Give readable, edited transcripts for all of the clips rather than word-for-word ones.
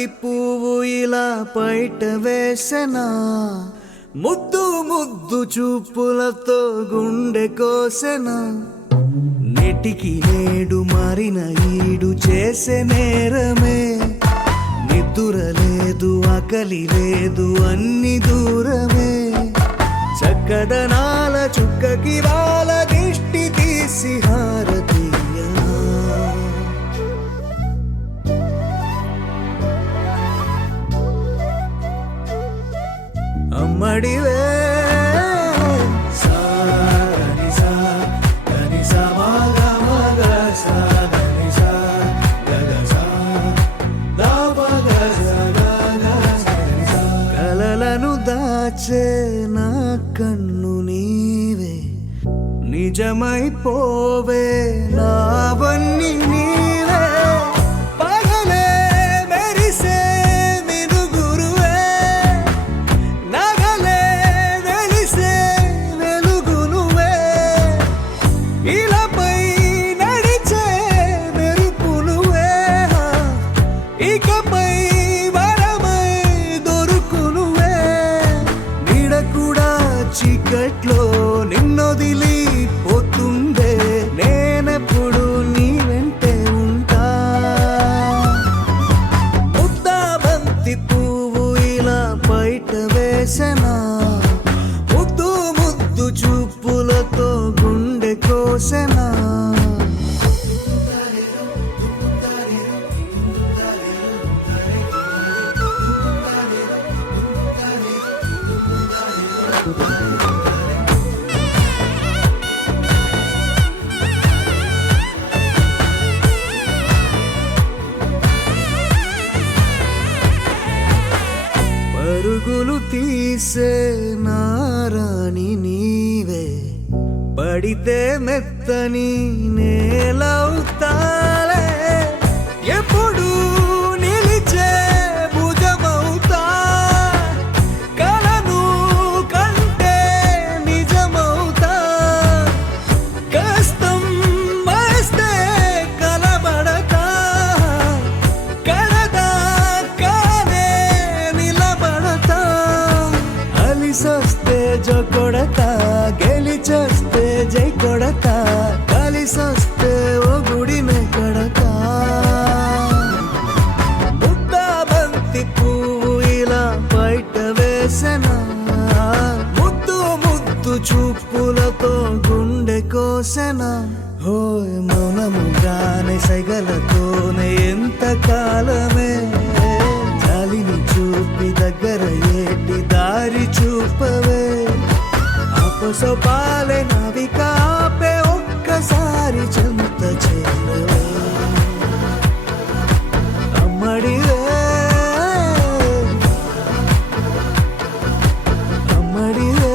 బంతి పువ్వు ఇలా బయట వేసెనా, ముద్దు ముద్దు చూపులతో గుండె కోసెనా. నెటికి నేడు మారిన ఈడు చేసే నేరమే, నిద్ర లేదు ఆకలి లేదు అన్ని దూరమే. చక్కదనాల చుక్కకి వాళ్ళ దిష్టి తీసి హారతీయ, అమ్మడివే కలలను దాచే నా కన్ను నీవే, నిజమైపోవే నావన్నీ నీవే. పగలే మెరిసే మినుగురువే, నగలే వెలిసే వెలుగునువే. ఇలాపై నడిచే మెరుపునువే, ఇకపై చీకట్లో నిన్నొదిలి పోతుందే, నేనెప్పుడు నీ వెంటే ఉంటా. ముద్దా బంతి పువ్వు ఇలా బయట వేసెనా, ముద్దు ముద్దు చూపులతో గుండె కోసెనా. పరుగులు తీసే నారాణి నీవే, పడితే మెత్తని నేలవుతాలే. ఎప్పుడు నిలిచే భుజమవుతా, కలను కంటే నిజమవుతా. కష్టం వస్తే కలబడక, కడదాకానే నిలబడతా. అలిసొస్తే జో కొడతా, గెలిచొస్తే జై కొడతా. కలిసొస్తే ఓ గుడినే కడతా. ముద్దా బంతి పువ్వు ఇలా బయట వేసెనా, ముద్దు ముద్దు చూపులతో గుండె కోసెనా. హోయ్ మౌనముగానే సైగలతోనే ఎంత కాలమే, జాలిని చూపి దగ్గర ఏటి దారి చూపవే. అపసోపాలే నావిక ఆపే ఒక్కసారి చెంత చేరవే, అమ్మడివే అమ్మడివే.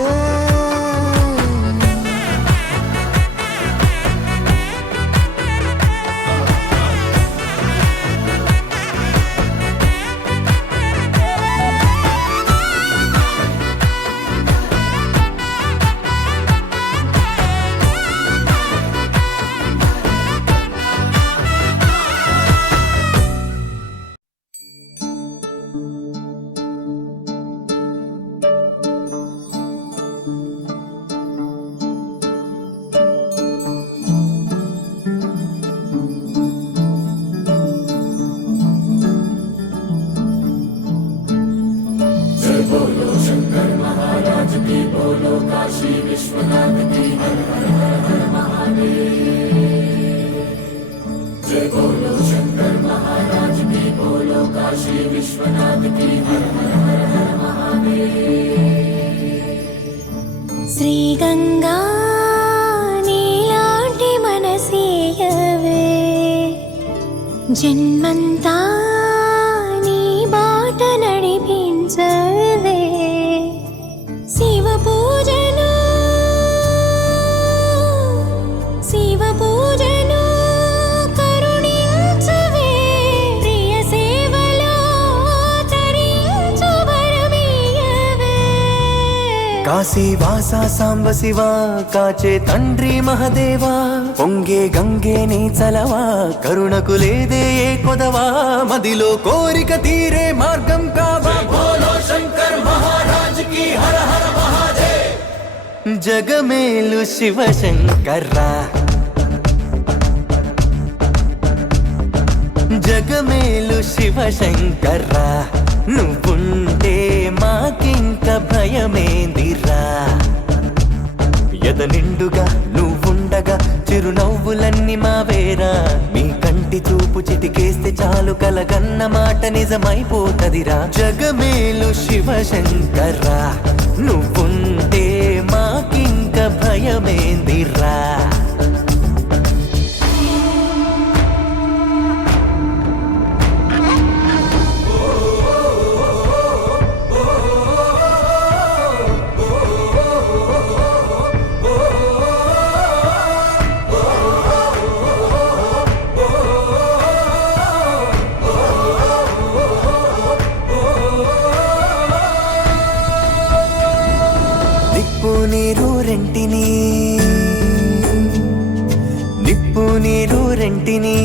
बोलो शंकर महाराज की, बोलो काशी विश्वनाथ की, हर हर हर हर महादेव। जय बोलो शंकर महाराज की, बोलो काशी विश्वनाथ की, हर हर हर हर महादेव। श्री गंगा नीलांटी मनसीयवे, जन्मंता नी बाट नडिपिंचवे. शिव पूजनु शिव पूजनु करुणिंचवे, प्रिय సేవలో తరించు వరమీయవే. కాశీ కాశీ వాస సాంబ శివ కాచే తండ్రి మహదేవా పొంగే గంగే నీ చలవా కరుణకు లేదే ఏ కొదవా మదిలో కోరిక తీరే మార్గం కావా బోలో శంకర్ మహారాజ్ కి హర హర మహాదేవ్ జగమేలు శివ శంకర్రా జగమేలు శివ శంకర్రా నువ్వుంటే మాకింక భయమేందిరా ఎద నిండుగా నువ్వుండగా చిరునవ్వులన్నీ మావేరా మీ కంటి చూపు చిటికేస్తే చాలు కలగన్న మాట నిజమైపోతదిరా జగమేలు శివ శంకర్రా నువ్వుంటే మాకింక భయమేందిరా నిప్పు నీరు రెంటిని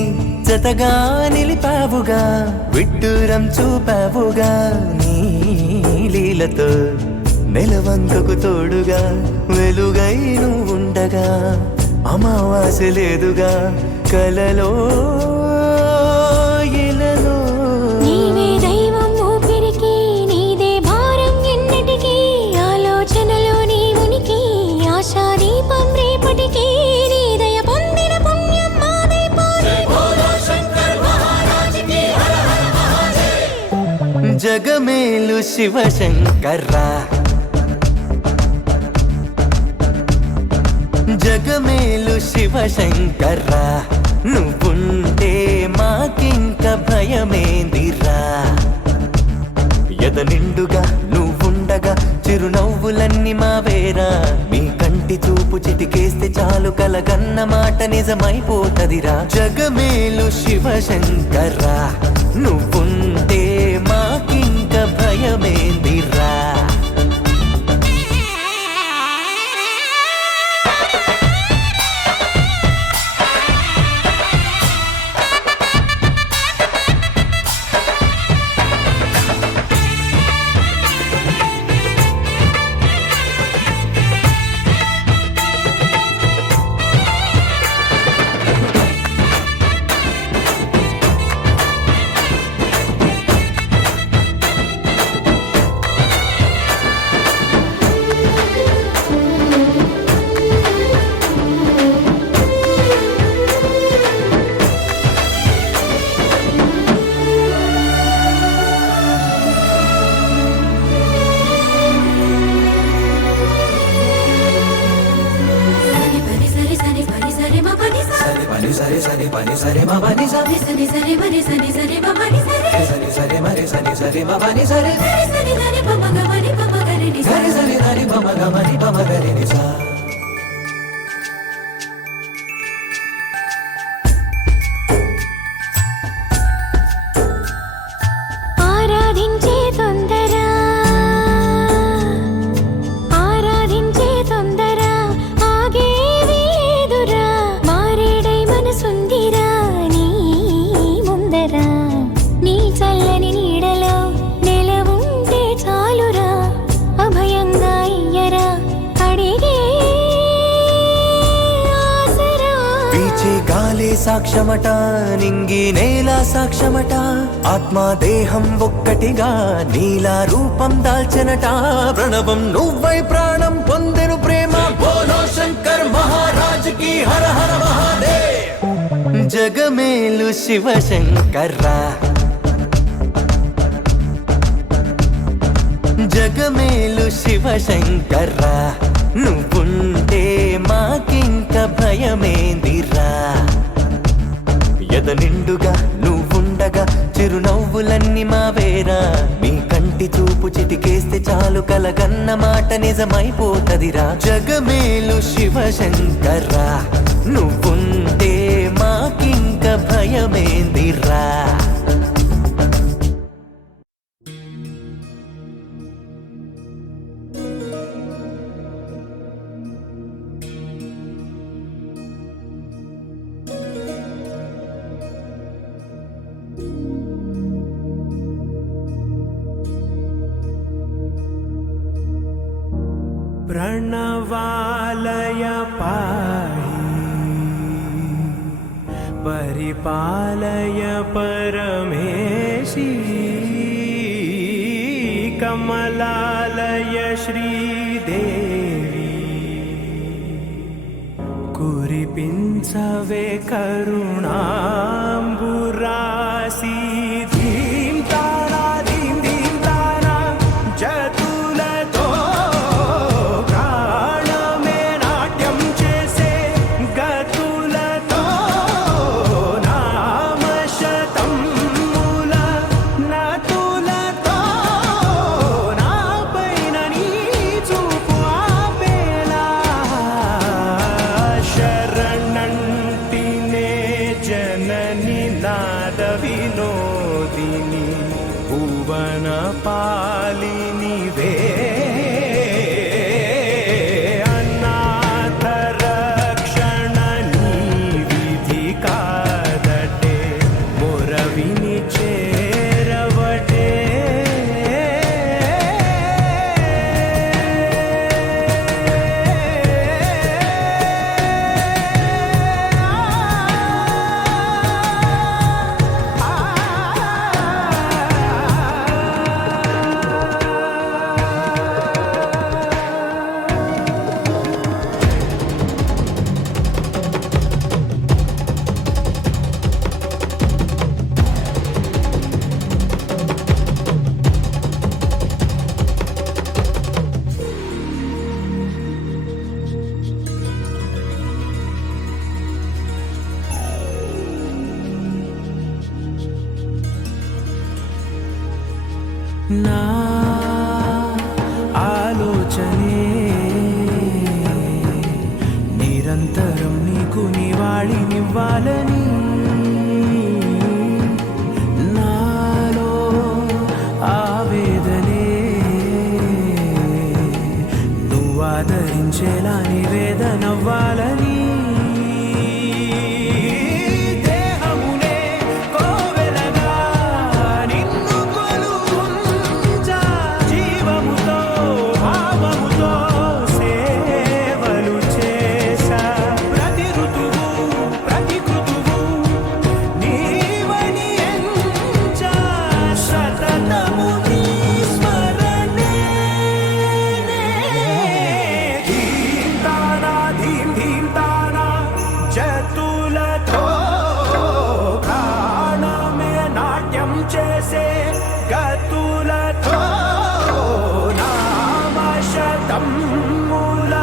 జతగా నిలిపావుగా విడ్డూరం చూపావుగా నీ లీలతో నెలవంకకు తోడుగా వెలుగై నువ్వుండగా అమావాస్య లేదుగా కలలో ఇలలో నీవే దైవం ఊపిరికి నీదే భారం ఎన్నటికీ ఆలోచనలో నీ ఉనికి ఆశా దీపం రేపటికి నీ దయ పొందిన పుణ్యం మాదే పోనీ బోలో శంకర్ మహారాజ్ కి హర హర మహాదేవ్ జగమేలు శివ శంకర్రా జగమేలు శివ శంకర్రా నువ్వుంటే మాకింక భయమేందిరా ఎద నిండుగా నువ్వుండగా చిరునవ్వులన్నీ మావేరా మీ కంటి చూపు చిటికేస్తే చాలు కలగన్న మాట నిజమైపోతదిరా జగమేలు శివ శంకర్రా నువ్వుంటే మాకింక భయమేందిరా ఆరాధించే తొందర ఆగేవి లేదురా మారేడై మనసుందిరా నీ ముందర నీ చల్లని నీడలో నెలవుంటే చాలురా అభయంగా ఇయ్యరా అడిగే ఆసరా పీచే గాలే సాక్ష్యమట నింగి నేల సాక్ష్యమట ఆత్మ దేహం ఒక్కటిగా నీలా రూపం దాల్చనట ప్రణవం నువ్వై ప్రాణం పొందెను ప్రేమ బోలో శంకర్ మహారాజ్ కి హర హర మహాదేవ్ జగమేలు శివ శంకర్రా జగమేలు శివ శంకర్రా నువ్వుంటే మాకింక భయమేందిరా ఎద నిండుగా నువ్వుండగా చిరునవ్వులన్నీ మావేరా మీ కంటి చూపు చిటికేస్తే చాలు కలగన్న మాట నిజమైపోతదిరా జగమేలు శివ శంకర్రా నువ్వుంటే మాకింక భయమేందిరా प्रणवालय पाहि परिपालय परमेशी कमलालय श्रीदेवी कुरिपिंचवे करुणांबुरासी धीम तारा धीम धीम तारा जतुलतो प्राणमे नाट्यं चेसे गतुलतो नामशतं मूल नतुलतो नापैन नीचूपु आपेला शरणंटिने जननी नाद विनोदिनी भुवन पालिनी वे अनाथ रक्षणनी विधि कादटे मोरविनी चेरवटे నా ఆలోచనే నిరంతరం నీకు నివాళినివ్వాలని నాలో ఆవేదనే నువ్వు ఆదరించేలా నివేదనవ్వాలని దేహమునే కోవెలగా నిన్ను కొలువుంచా జీవముతో భావముతో సేవలు చేసా ప్రతి ఋతువు ప్రతి కృతువు నీవని ఎంచా సతతము నీ స్మరణే ధీం తానా ధీం ధీం తానా జతులతో ప్రాణమే నాట్యం చేసే గతులతో నామశతం మూల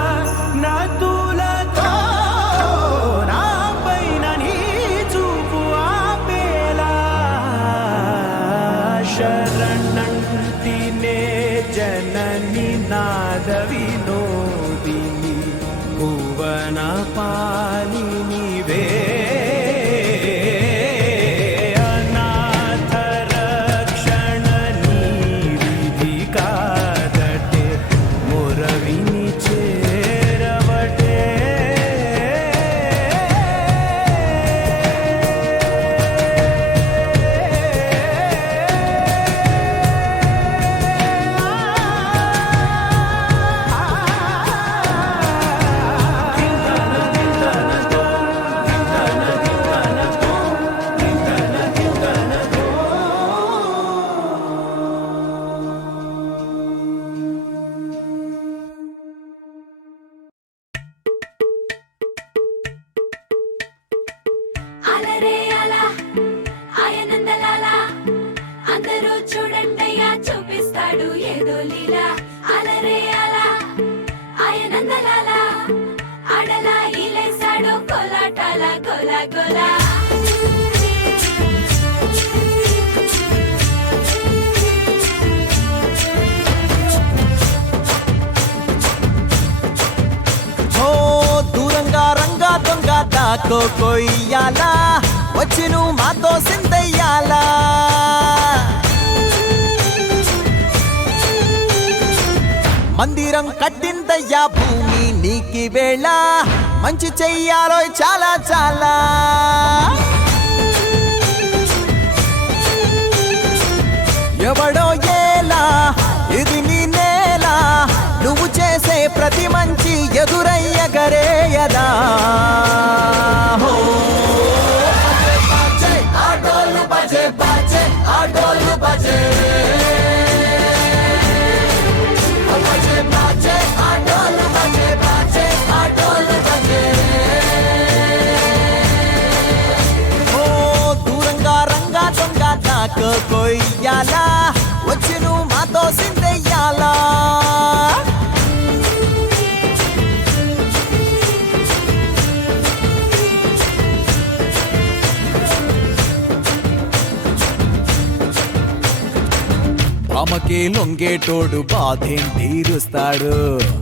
నతులతో నాపైన నీ చూపు ఆపేలా శరణంటినే జనని నాద వినోదిని భువన పాలిని వే అనాథ రక్షణని విధి కాదటే మొరవిని చేరవటే అలరే అలా ఆయనందలాలా అందరూ చూడండయ్యా చూపిస్తాడు ఏదో లీలా అలరే అలా ఆయనందలాలా అడలా ఇలేసాడు కోలాటాల గోలా గోలా ఓ దూరంగా రంగా దొంగ దాకో కొయ్యాలా వచ్చి నువ్వు మాతో సిందయ్యాలా మందిరం కట్టిందయ్యా భూమి నీకి వేళ మంచి చెయ్యాలో చాలా చాలా ఎవడో ఏలా ఇది నీ నేల నువ్వు చేసే ప్రతి కొయ్యాలా వచ్చి నువ్వు మాతో సిందెయ్యాలా అమ్మకే లొంగేటోడు బాధేం తీరుస్తాడు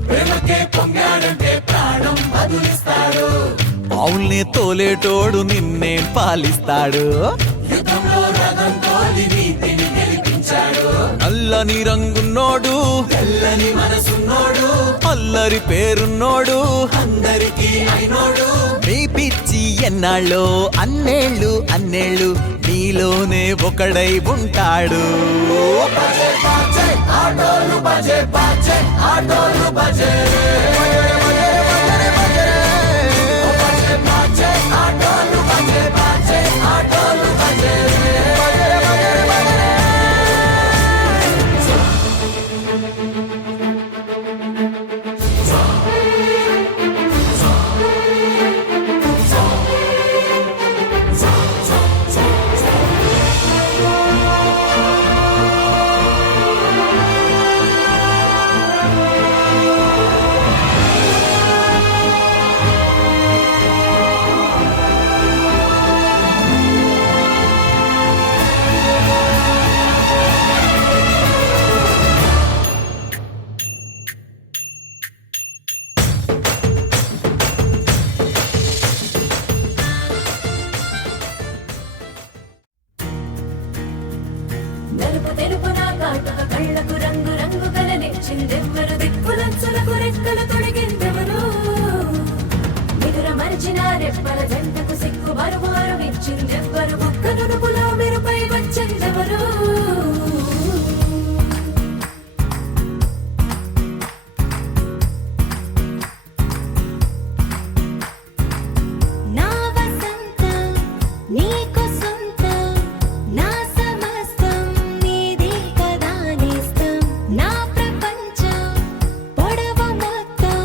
ప్రేమకే పొంగాడంటే ప్రాణం బదులిస్తాడు అవుల్ని తోలేటోడు నిన్నేం పాలిస్తాడు యుద్ధంలో రథంతో నీతిని గెలిపించాడు నల్లని రంగున్నోడు తెల్లని మనసున్నోడు అల్లరి పేరున్నోడు అందరికీ అయినోడు నీ పిచ్చి ఎన్నాళ్ళు అన్నేళ్ళు అన్నేళ్ళు నీలోనే ఒకడై ఉంటాడు బజే బాజే ఆటోలు బజే బాజే ఆటోలు బజే బజే బాజే ఆటోలు బజే బాజే ఆటోలు బజే నలుపు తెలుపు నా కాటుక కళ్ళకు రంగు రంగు కలనిచ్చిందెవ్వరు దిక్కులంచులకు రెక్కలు తొడిగిందెవరు నిదుర మరిచిన రెప్పల జంటకు సిగ్గు మరుమారు ఇచ్చిందెవ్వరు ఒక్క నునుపులో మెరుపై వచ్చిందెవరు నా వసంతం నీకు సొంతం నా సమస్తం నీది కదా నేస్తం నా ప్రపంచం పొడవు మొత్తం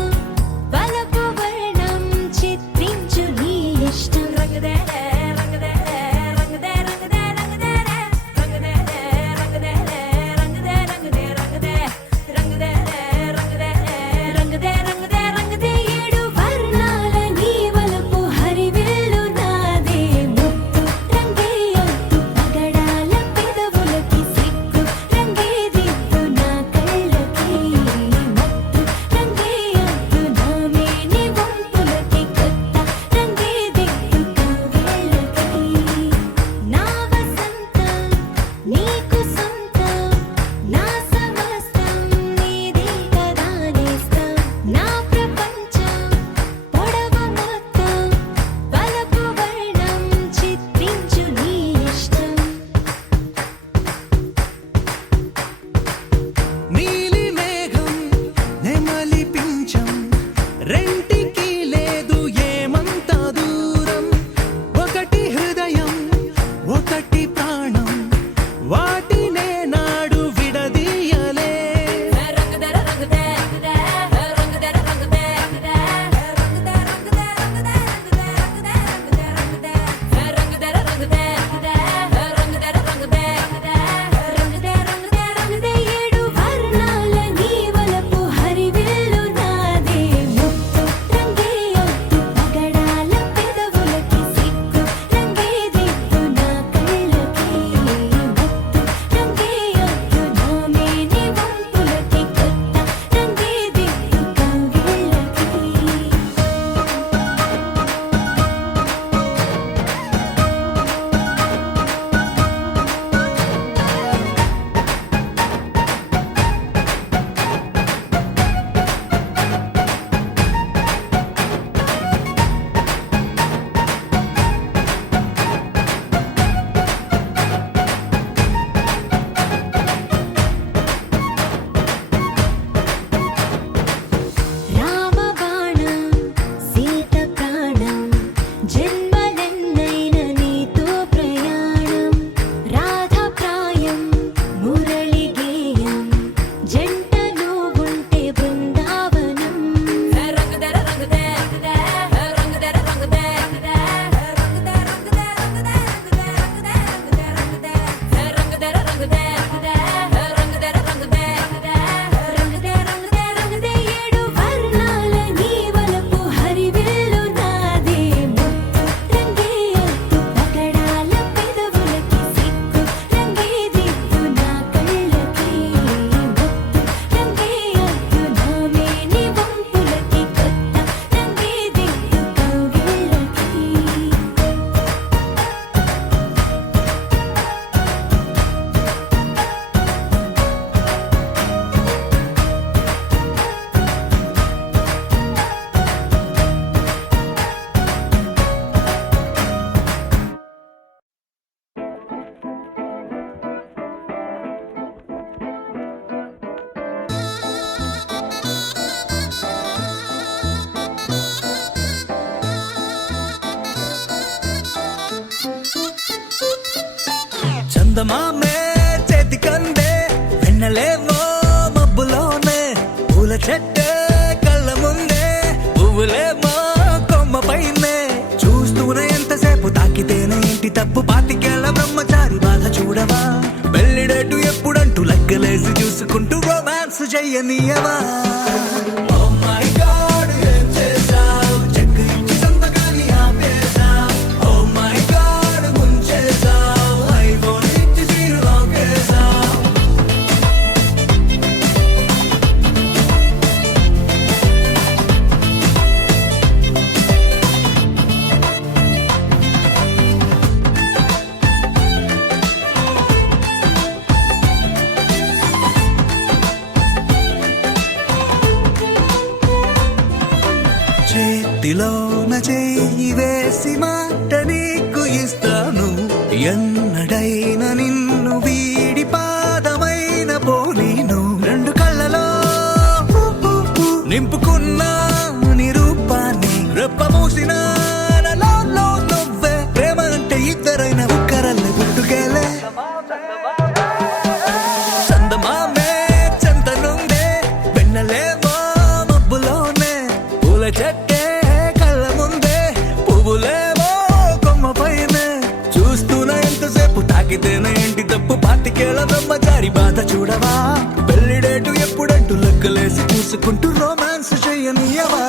వలపు వర్ణం చిత్రించు నీ ఇష్టం రంగదే రంగదే ఏడు వర్ణాల నీ వలపు హరివిల్లు నాదే ముత్తు రంగే అద్దు పగడాల పెదవులకి సిగ్గు రంగే దిద్దు నా కళ్ళకి ముత్తు రంగే అద్దు నా మేని వంపులకి కొత్త రంగే దిద్దు కౌగిళ్ళకి చందమామే చేతి కందే వెన్నలేవో మబ్బులోనే పూల చెట్టే కళ్ళ ముందే పువ్వులేమో కొమ్మ పైనే చూస్తూనే ఎంతసేపు తాకితేనే ఇంటి తప్పు పాతికేళ్ల బ్రహ్మచారి బాధ చూడవా పెళ్లిడేటు ఎప్పుడంటూ లెక్కలేసి చూసుకుంటూ రొమాన్స్ చెయ్యనీయవా Oh my God, ఏం చేశావ్? చెక్కు ఇచ్చి సంతకాన్ని ఆపేశావ్. Oh my God, ముంచేశావ్. iPhone ఇచ్చి సీరు లాగేశావ్. చేతిలోన చెయ్యి వేసి మాట నీకు ఇస్తాను ఎన్నడైనా నిన్ను వీడి పాదమైన పోనీను రెండు కళ్ళలో నింపుకున్న నీ రూపాన్ని రెప్ప మూసిన నాలో నువ్వే ప్రేమ అంటే ఇద్దరైన ఒక్కరల్లే పుట్టుకేలే చందమామే చెంతనుందే వెన్నలేమో మబ్బులోనే పూల చెట్టే కళ్ళ ముందే పువ్వులేమో కొమ్మ పైనే చూస్తూనే ఎంతసేపు తాకితేనే ఇంటి తప్పు పాతికేళ్ల బ్రహ్మచారి బాధ చూడవా పెళ్లిడేటు ఎప్పుడంటూ లెక్కలేసి చూసుకుంటూ రొమాన్స్ చెయ్యనీయవా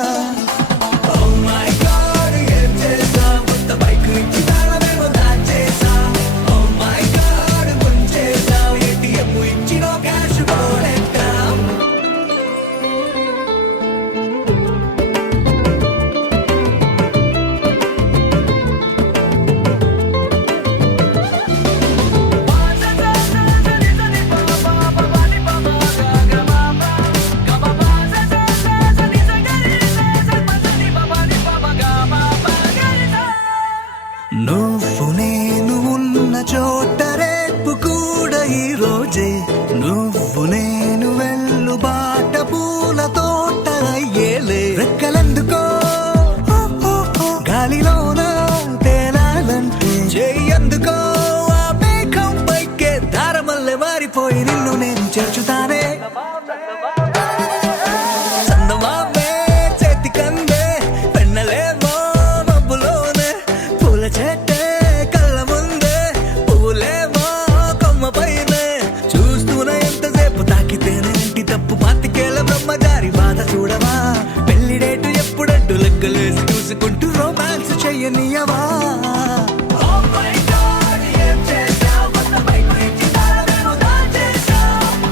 Oh my God, ఏం చేశావ్? కొత్త బైక్ ఇచ్చి తాళమేమో దాచేశావ్. Oh my God, ముంచేశావ్. ATM ఇచ్చి నో క్యాష్ కొనెట్టావ్. నువ్వు నేను ఉన్న చోట రేపు కూడా ఈ రోజే నువ్వు నేను వెళ్ళు బాట పూల తోట అయ్యేలే రెక్కలెందుకో గాలిలోన తేలాలంటే చెయ్యందుకో ఆ మేఘం పైకే దారమల్లె మారిపోయి నిన్ను నేను చేర్చుతానే చందమామే చేతి కందే వెన్నలేమో మబ్బులోనే పూల చెట్టే కళ్ళ ముందే పువ్వులేమో కొమ్మ పైనే చూస్తూనే ఎంతసేపు తాకితేనే ఇంటి తప్పు పాతికేళ్ల బ్రహ్మచారి బాధ చూడవా పెళ్లిడేటు ఎప్పుడంటూ లెక్కలేసి చూసుకుంటూ రొమాన్స్ చెయ్యనీయవా Oh my God, ఏం చేశావ్? కొత్త బైక్ ఇచ్చి తాళమేమో దాచేశావ్.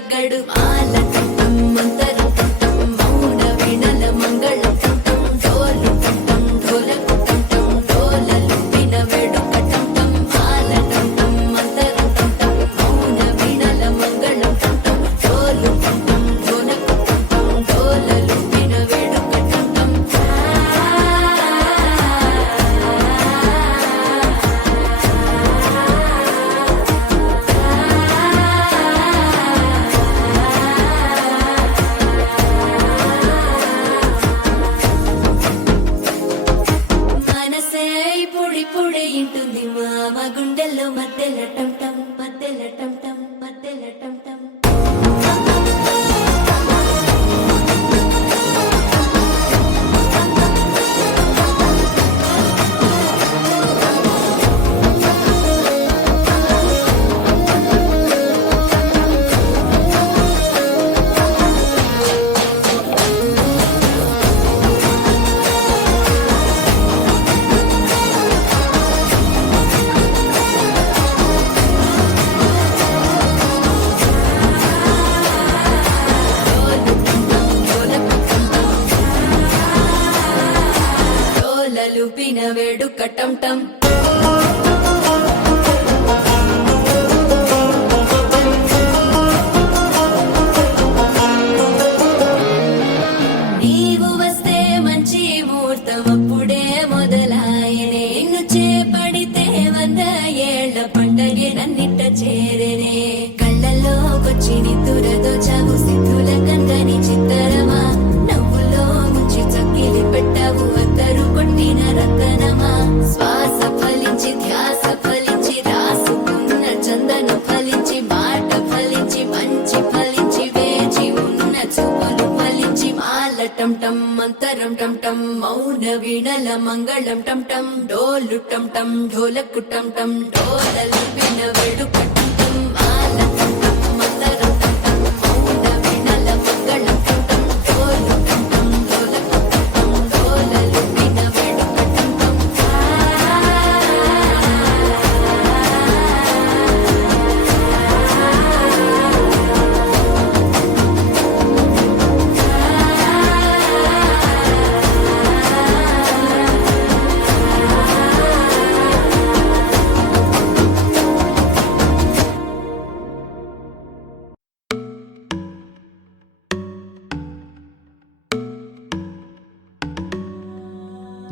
తగ్గడు మాల టం మంతరం టం మౌన వీణల మంగళం టం డోలు టం ఢోలకు టం డోలలు విన వేడుక టం మాల టం మంతరం టం మౌన వీణల మంగళం టం డోలు టం ఢోలకు టం డోలలు విన వేడుక టం మనసే పొడి పొడి ఇంటుంది మామ గుండెల్లో మధ్యల టం టం మధ్యల టం టం మధ్యల టం టం డోలలు పిన వేడుక టం టం నీవు వస్తే మంచి ముహూర్తం అప్పుడే మొదలాయనే నిన్ను చేపడితే 100 ఏళ్ల పండగే నన్నిట్ట చేరనే కళ్ళల్లోకొచ్చి నిద్దురదో చావు సిద్ధుల కందని చిత్తరమా నవ్వులో ముంచి చక్కిలి పెట్టావు అద్దరు కొట్టిన రతనమా శ్వాస ఫలించి ధ్యాస ఫలించి రాసుకున్న చందన ఫలించి మాట ఫలించి మంచి ఫలించి వేచి ఉన్న చూపులు ఫలించి మాల టం టం మంతరం టం టం మౌన వీణల మంగళం టం టం డోలు టం టం ఢోలకు టం టం డోలలు విన వేడుక టం టం మాల టం టం మంతరం టం టం మౌన వీణల మంగళం టం టం డోలు టం టం ఢోలకు టం టం డోలలు విన వేడుక టం టం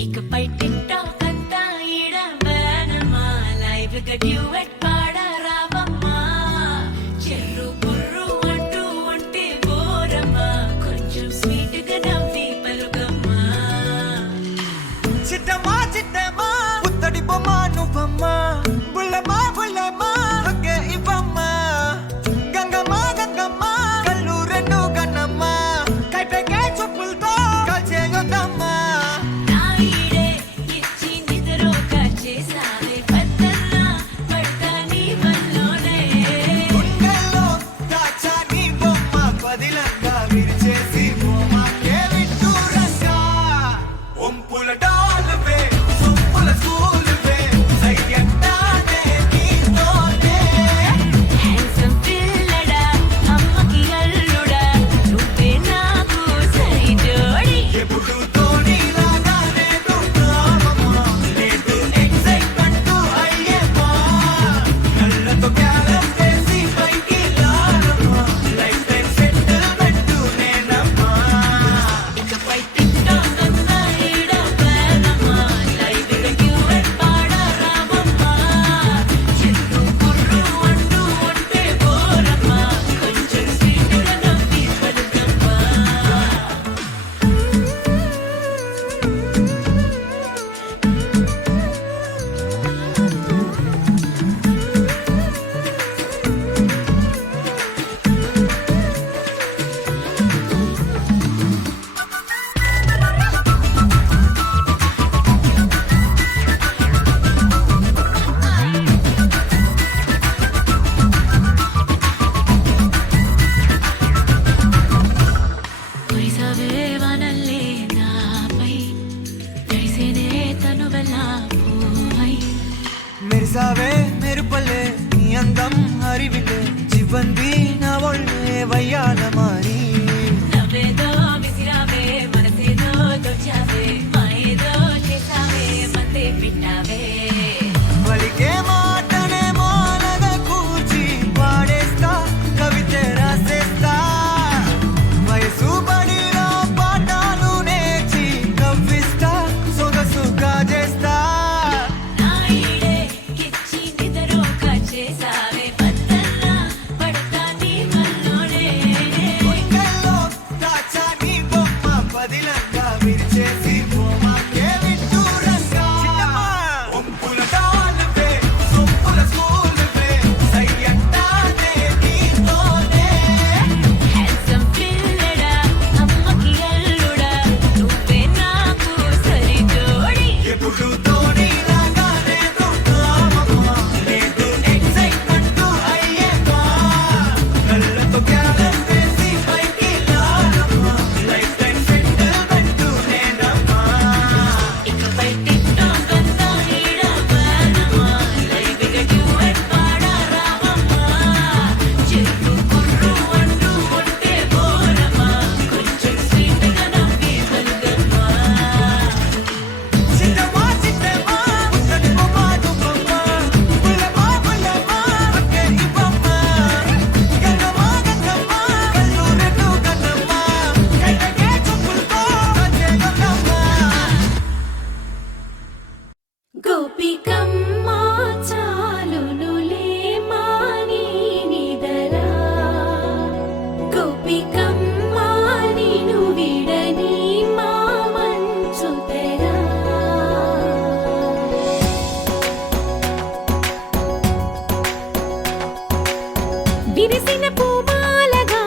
ఇకపై టిక్ టాక్ అంతా ఈడ బ్యానమా లైవ్ గా డ్యూయట్ పాడ రావమ్మా చెర్రు బుర్రు అంటూ ఉంటే బోరమ్మా కొంచెం స్వీట్ గా నవ్వి పలుకమ్మా చిట్టమా చిట్టమా పుత్తడి బొమ్మ నువ్వమ్మా బుల్లమా బుల్లమా హగ్గే ఇవ్వమ్మా గంగమ్మ గంగమ్మ కళ్ళు రెండు గన్నమ్మా కైపెకే చెప్పులతో కాల్చేయొద్దమ్మా నా ఈడే ఇచ్చి నిద్రోక చేసావే పెద్దన్నా పడతా నీ వల్లోనే గుండెల్లో దాచా నీ బొమ్మ పదిలంగా విరిచేసి బొమ్మకే విట్టూరంగా ఒంపుల డాలువే సొంపుల స్కూలువే సయ్యంటానే నీతోనే హ్యాండ్సమ్ పిల్లడా అమ్మకి అల్లుడా నువ్వే నాకు సరి జోడి ఎప్పుడు తోడిలాగానే తుంటావమ్మా లేదు ఎక్సైట్మెంట్ అయ్యేమ్మా కళ్ళతో క్యాలెస్ వేసి పైకి లాగమ్మా లైఫ్ టైం సెటిల్మెంట్ నేనమ్మా ఇకపై టిక్ టాక్ అంతా ఈడ బ్యానమా లైవ్ గా డ్యూయట్ పాడ రావమ్మా చెట్టు బుర్రు అంటూ ఉంటే బోరమ్మా కొంచెం స్వీట్ గా నవ్వి పలుకమ్మా కురిసావే వానల్లే నాపై తడిసేనే తనువెల్లా పూవై మెరిసావే మెరుపల్లే నీ అందం హరివిల్లే చివ్వంది నా ఒళ్ళే విరిసిన పూమాలగా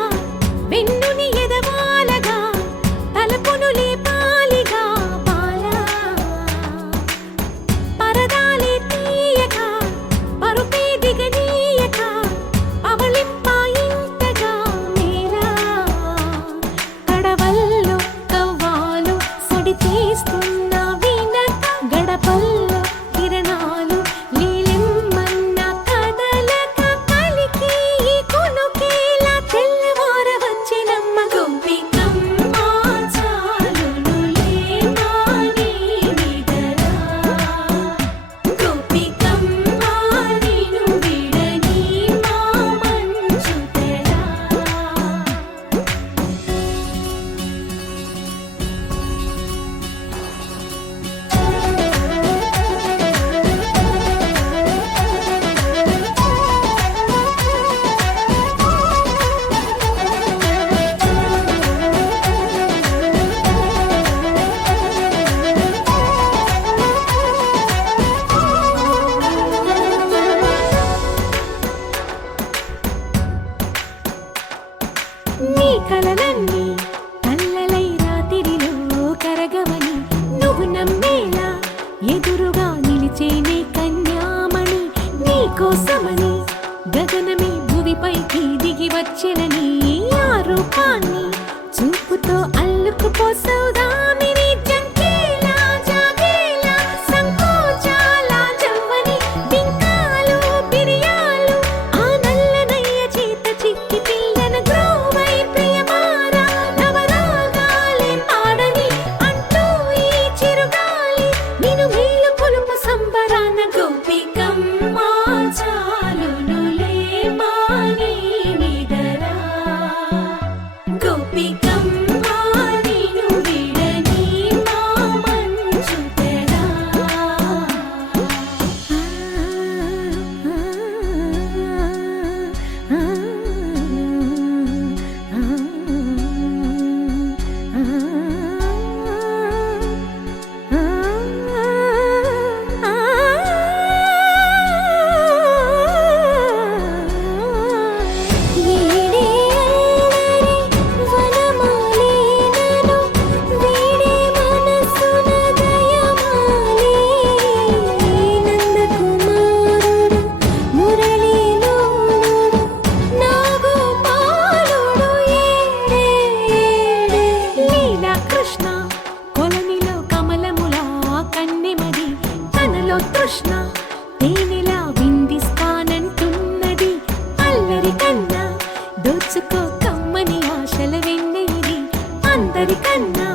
వెన్నుని ఎదవాలగా తలపును లేపాలిగా బాలా పరదాలే తీయక పరుపే దిగనీయక అవలింపాయింతగా మేలా కడవల్లో కవ్వాలు సడి తీస్తున్న వీణత గడపల్లో కిరణాలు లీలెమ్మన్న కదలక కలికి ఈ కొనుకేలా తెల్లవార వచ్చినమ్మ గోపికమ్మ చాలునులే మాని నిదరా గోపికమ్మ నిను విడని మా మంచు తెరా నీ కలలన్నీ కల్లలై రాత్రిలో కరగవని నువ్వు నమ్మేలా ఎదురుగా నిలిచేనే కన్యామణి నీ కోసమని గగనమే భువిపైకి దిగి వచ్చెనని ఆ రూపాన్ని చూపుతో అల్లుకుపోసౌదామిని జంకేలా జాగేలా సంకోచాల జవ్వని బింకాలు బిరియాలు ఆ నల్లనయ్య చేత చిక్కి పిల్లన గ్రోవై ప్రియమారా నవరాగాలే పాడని అంటూ ఈ చిరుగాలి నిను మేలు కొలుపు సంబరాన గోపికమ్మ చాలునులే మాని నిదరా గోపికమ్మ నిను విడని మా మంచు తెరా వీడే అల్లరి వనమాలినను వీడే మనసున దయమాలి నందకుమారుడు మురళీలోనుడు నాగోపాలుడు ఏడే లీలా కృష్ణ కొలనిలో కమలములా కన్నెమది తనలో తృష్ణ తేనెలా విందిస్తానంటున్నది అల్లరి కన్నా దోచుకో కమ్మని ఆశల వెన్నెయిది అందరికన్నా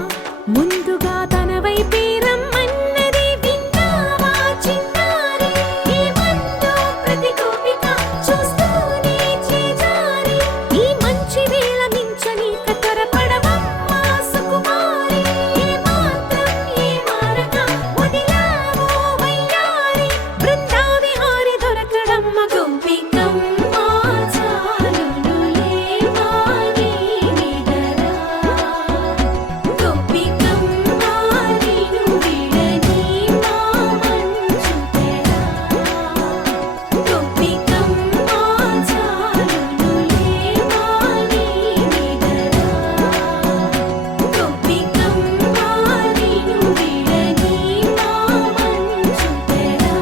ముందుగా తన వైపే రమ్మన్నది విన్నావా చిన్నారి ఏమందో ప్రతి గోపిక చూస్తూనే చేజారి ఈ మంచి వేళ మించని కతరపడవమ్మ సుకుమారి ఏ మాత్రం ఏ మారక వదిలావో వయ్యారి బృందావిహారి దొరకడమ్మ గోపికమ్మ చాలునులే మాని నిదరా గోపికమ్మ నిను విడని మా మంచు తెరా గోపికమ్మ చాలునులే మాని నిదరా గోపికమ్మ నిను విడని మా మంచు తెరా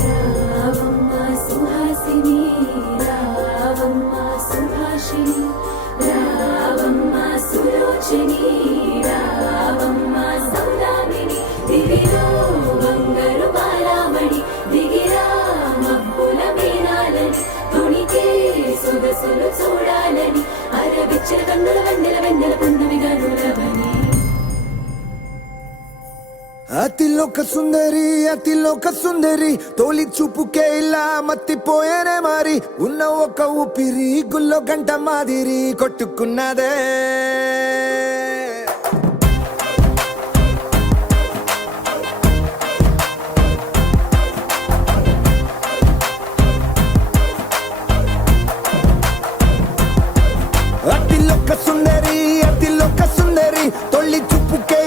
రావమ్మ సుహాసిని రావమ్మ సుభాషిణి రావమ్మ సులోచని రావమ్మ సౌదామిని దివిలో బంగారు బాలామణి దిగిరా మబ్బుల మీనాలని తొణికే సొగసులు చూడాలని అరవిచ్చల కన్నుల వెన్నెల వెన్నెల పున్నమిగా నులవని అతిలోక సుందరి తోలి చూపుకే ఇలా మత్తిపోయేనే మారి ఉన్న ఒక ఊపిరి గుల్లో గంట మాదిరి కొట్టుకున్నదే అతిలోక సుందరి తొలి చూపుకే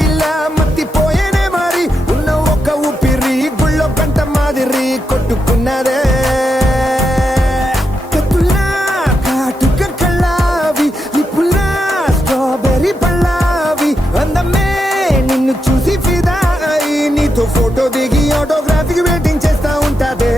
నిన్ను చూసి ఫిదా అయి నీతో ఫోటో దిగి ఆటోగ్రాఫీకి వెయిటింగ్ చేస్తా ఉంటాదే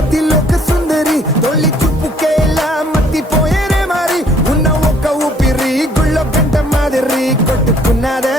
అతిలోక సుందరి తొలి చూపుకేలా మత్తిపోయేనే మరి ఉన్న ఒక్క ఊపిరి గుళ్ళో గంట మాదిరి కొట్టుకున్నదే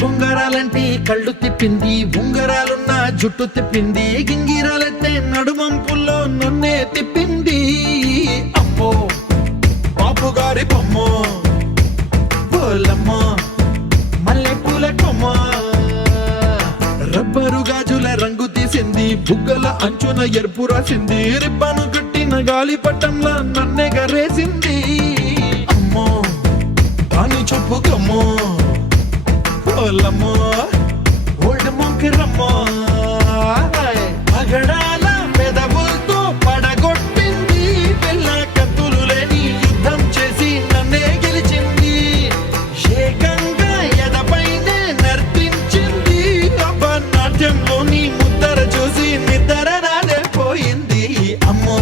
బొంగరాలంటే కళ్ళు తిప్పింది ఉంగరాలున్న జుట్టు తిప్పింది గింగిరాలైతే నడుమంపుల్లో నన్నే తిప్పింది అమ్మో బాబు గారి బొమ్మ పోలమ్మ మల్లె పూల కొమ్మ రబ్బరు గాజుల రంగు తీసింది బుగ్గల అంచున ఎరుపు రాసింది రిబ్బను కట్టిన గాలి పట్టంలా నన్నే గరేసింది అమ్మో దాని చూపు కమ్మో ఓలమ్మో ఓల్డ్ మొంకిరమ్మో పగడాల పెదవులతో పడగొట్టింది పిల్ల కత్తులు లేని యుద్ధం చేసి నన్నే గెలిచింది ఏకంగా ఎదపైనే నర్తించింది నాట్యంలోని ముద్దర చూసి నిద్ర నాదే పోయింది అమ్మో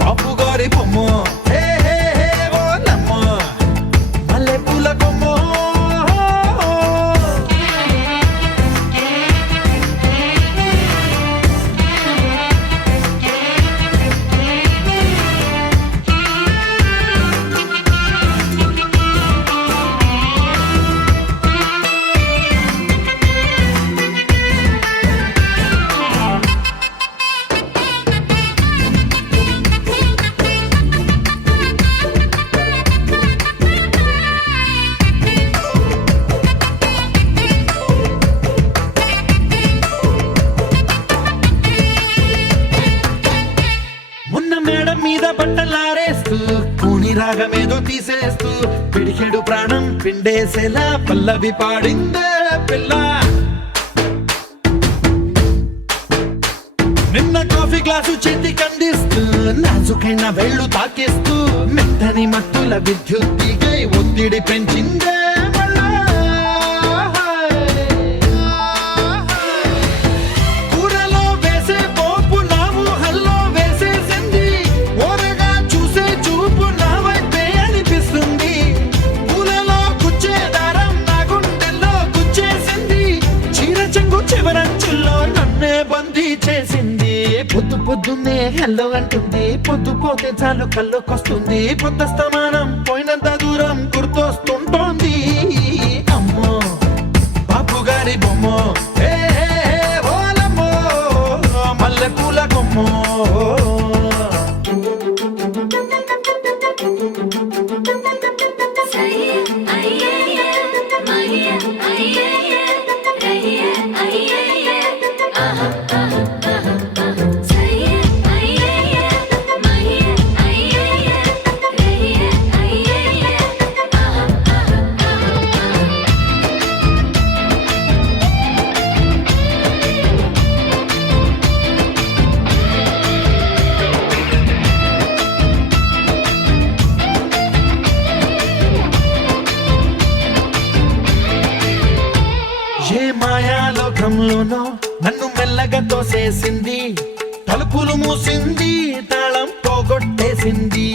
బాపు గారి బొమ్మో హే హే హే ఓలమ్మో మల్లె పూల కొమ్మో మీద బట్టలారేస్తూ కూని రాగమేదో తీసేస్తూ పిడికెడు ప్రాణం పిండేసేలా పల్లవి పాడిందే పిల్ల నిన్న కాఫీ గ్లాసు చేతి కందిస్తూ నాజుకైన వేళ్ళు తాకేస్తూ మెత్తని మత్తుల విద్యుత్తికై ఒత్తిడి పెంచిందే చివరంచుల్లో నన్నే బందీ చేసింది. పొద్దు పొద్దున్నే హెల్లో అంటుంది, పొద్దు పోతే చాలు కళ్ళొకొస్తుంది. పొద్దస్తమానం పోయినంత దూరం గుర్తొస్తుంటోంది. అమ్మో బాపు గారి బొమ్మో, ఏ ఓలమ్మో మల్లె పూల కొమ్మో. ఏ మాయాలోకంలోనో నన్ను మెల్లగా తోసేసింది. తలుపులు మూసింది, తాళం పోగొట్టేసింది.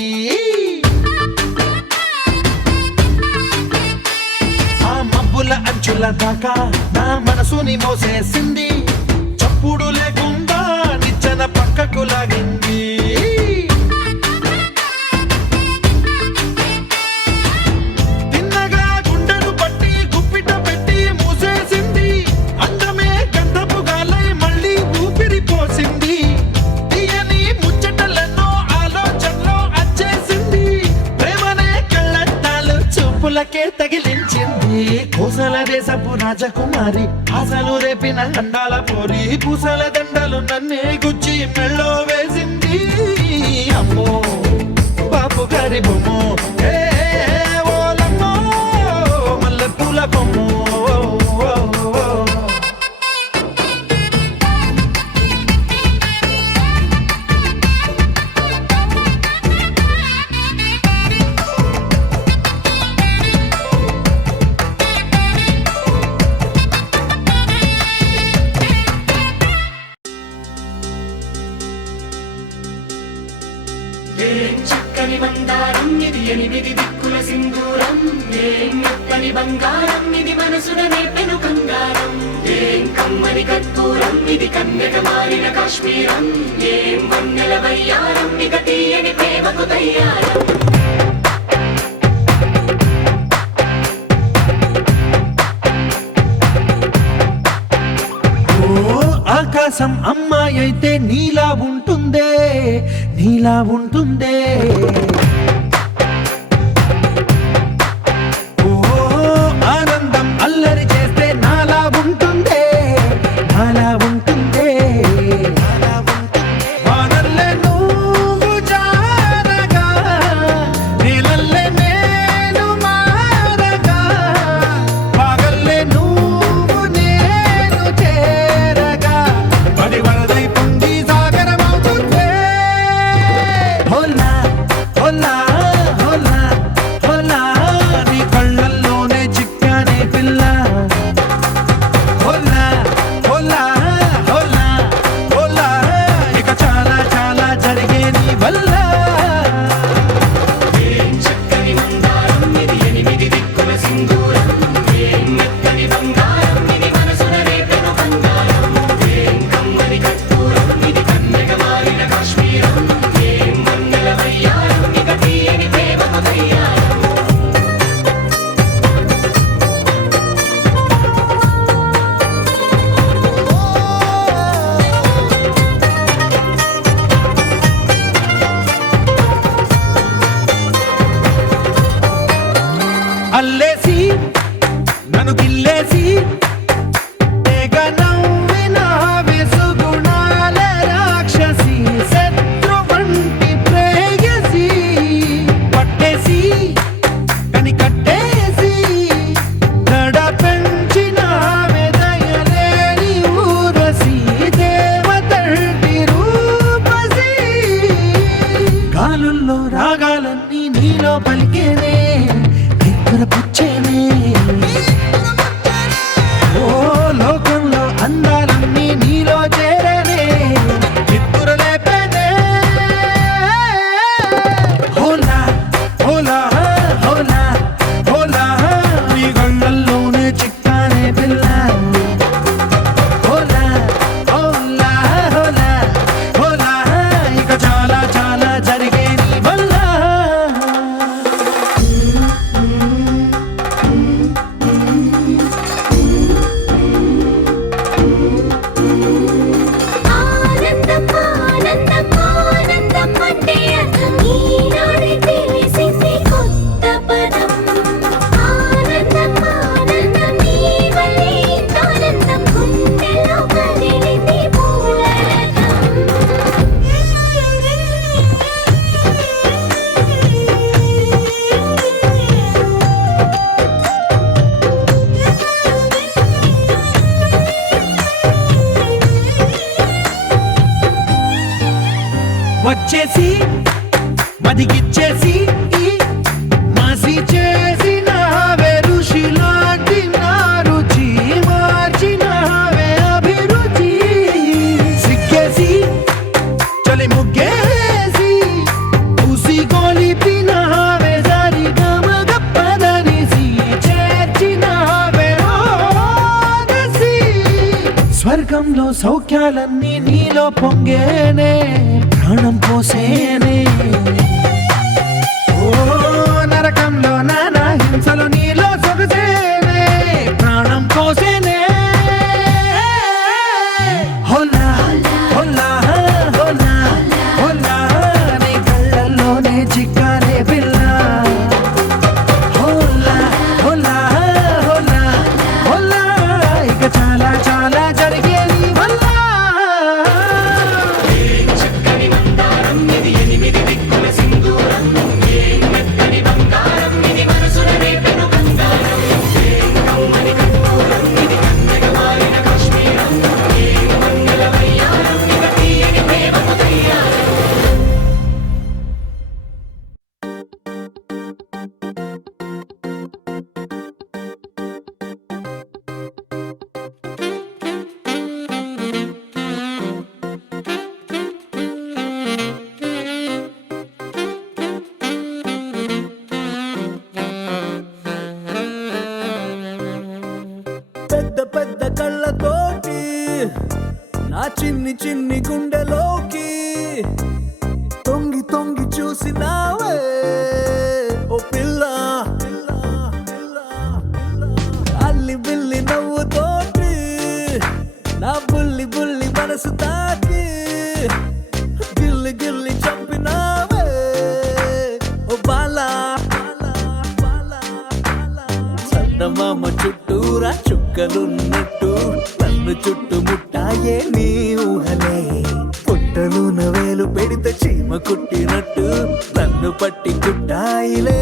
ఆ మబ్బుల అంచుల దాకా నా మనసుని మోసేసింది. చప్పుడు లేకుండా నిచ్చెన పక్కకు లాగింది. పూలకే తగిలించింది. కోసల దేశపు రాజకుమారి, ఆశలు రేపిన అండాల పోరి. పూసల దండలు నన్నే గుచ్చి మెళ్ళో వేసింది. అమ్మో బాపు గారి బొమ్మో, ఏ ఓలమ్మో మల్లె పూల కొమ్మో. చక్కని మందారం ఇది, ఎనిమిది దిక్కుల సింధూరం. ఏం మెత్తని బంగారం ఇది, మనసున నేపెను కంగారం. ఏం కమ్మని కర్పూరం ఇది, కన్నెట మారిన కాశ్మీరం. ఏం వన్నెల వయ్యారం ఇక తీయని ప్రేమకు తయ్యారం. ఆకాశం అమ్మాయి అయితే నీలా ఉంటుందే, నీలా ఉంటుందే. ఓ ఆనందం అల్లరి చేస్తే నాలా ఉంటుందే, నాలా ఉంటుందే. వానల్లే నువ్వు జారగా, నీలల్లే నేను మారగా, పగల్లే నువ్వు నేను చేరగా, పడి వరదై పొంగి సాగరమవుతుందే. హోలా హోలా వచ్చేసి మదిగిచ్చేసి మాసి చేసిన ఋషిలాంటి నా రుచి మార్చిన అభిరుచి సిగ్గేసి చలి ముగ్గేసి ఉసి గోలిపిన జారి గమ గప్పదనిసి చేర్చిన స్వర్గంలో సౌఖ్యాలన్నీ నీలో పొంగేనే ప్రాణం పోసేనే ఓ నరకంలో నానా హింసలు నీలో సొగసేనే ప్రాణం పోసేనే హోలా హోలా హోలా హోలా నీ కళ్ళల్లోనే చిక్కారే పిల్ల హోలా హోలా హోలా హోలా ఇక చాలా చాలా జరిగేది వల్ల చక్కని మందారం ఇది ఎనిమిది దిక్కుల సింధూరం ఏం మెత్తని బంగారం ఇది మనసున రేపెను బంగారం ఏం కమ్మని కర్పూరం ఇది కన్నెగ మారిన కాశ్మీరం ఏం మంగళ వయ్యారం ఇక తీయని ప్రేమకు తయ్యారం పెద్ద పెద్ద కళ్ళతోటి నా చిన్ని చిన్ని గుండెలోకి తొంగి తొంగి చూసినావే ఓ పిల్ల అల్లి బిల్లి నవ్వుతోటి నా బుల్లి బుల్లి మనసు తాకి గిల్లి గిల్లి చంపినావే ఓ బాలా చందమామ చుట్టూరా చుక్కలున్నట్టు నన్ను చుట్టుముట్టాయే నీ ఊహలే పుట్టలు నవేలు పెడితే చీమ కుట్టినట్టు నన్ను పట్టి కుట్టాయిలే